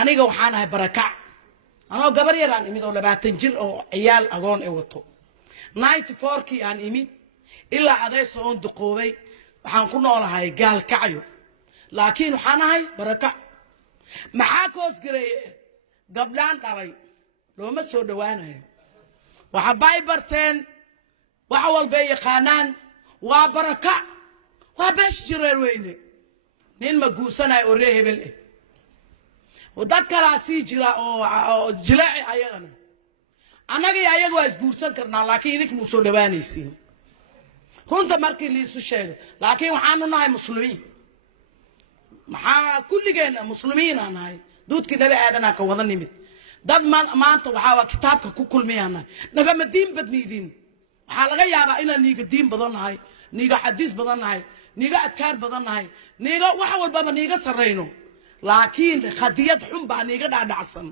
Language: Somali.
aniga waxaan ahay barakac anoo gabar yar aan imid oo 20 jir oo ciyaal agoon ee wato 94kii aan imid ilaa adeeso oon duqoobay waxaan ku noolahay gaal kacayo laakiin waxaan ahay barakac maxaa koos gareeyay gabdhaan dhalay looma soo dhawaanayo waxa bay barteen waxa walba yaqaanaan waa barakac waa bash jireer weyne nin ma guursanay oo ree hebel eh ودات كلا سيجرا أو جلاعي أيغنا أنا جي أيغوا إسبورسن كرنا لكن يدك مسلماني سين هون تمركي لي سوشيء لكن وحنا ناي مسلمين مع كل جينا مسلمين أنا هاي دوت كده بأدنى كوضن نمت داد ما أنت وحاول كتابك كل ميانا نجم الدين بدني دين حالة يا رأينا نيجا الدين بدن هاي نيجا حديث بدن هاي نيجا أذكار بدن هاي نيجا وحاول بابا نيجا سرينه لكن خديات حنبا نيجا دعسن